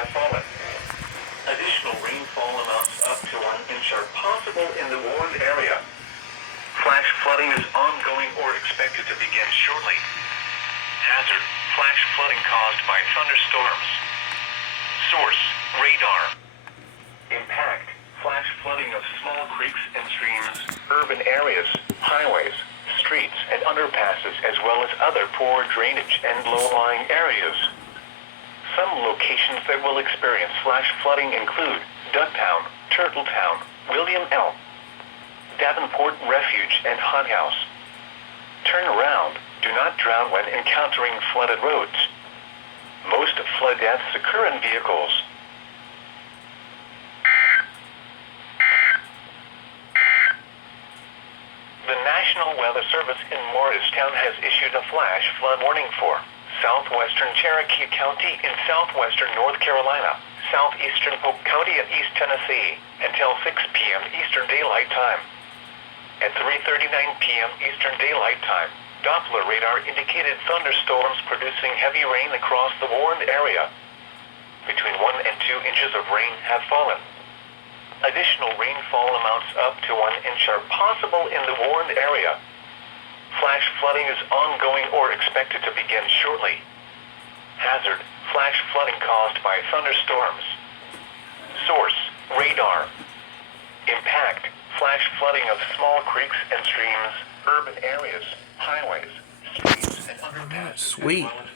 have fallen. Additional rainfall amounts up to 1 inch are possible in the warned area. Flash flooding is ongoing or expected to begin shortly. Hazard: flash flooding caused by thunderstorms. Source: radar. Impact: flash flooding of small creeks and streams, urban areas, highways, streets, and underpasses, as well as other poor drainage and low-lying areas. Some locations that will experience flash flooding include Dugtown, Turtletown, William L. Davenport Refuge and Hot House. Turn around. Do not drown when encountering flooded roads. Most flood deaths occur in vehicles. The National Weather Service in Morristown has issued a flash flood warning for southwestern Cherokee County in southwestern North Carolina, southeastern Polk County and East Tennessee, until 6 p.m. Eastern Daylight Time. At 3:39 p.m. Eastern Daylight Time, Doppler radar indicated thunderstorms producing heavy rain across the warned area. Between 1 and 2 inches of rain have fallen. Additional rainfall amounts up to 1 inch are possible in the warned area. Flash flooding is ongoing or expected to begin shortly. Hazard: flash flooding caused by thunderstorms. Source: radar. Impact: flash flooding of small creeks and streams, urban areas, highways, streets, and underpasses. Sweet. As well as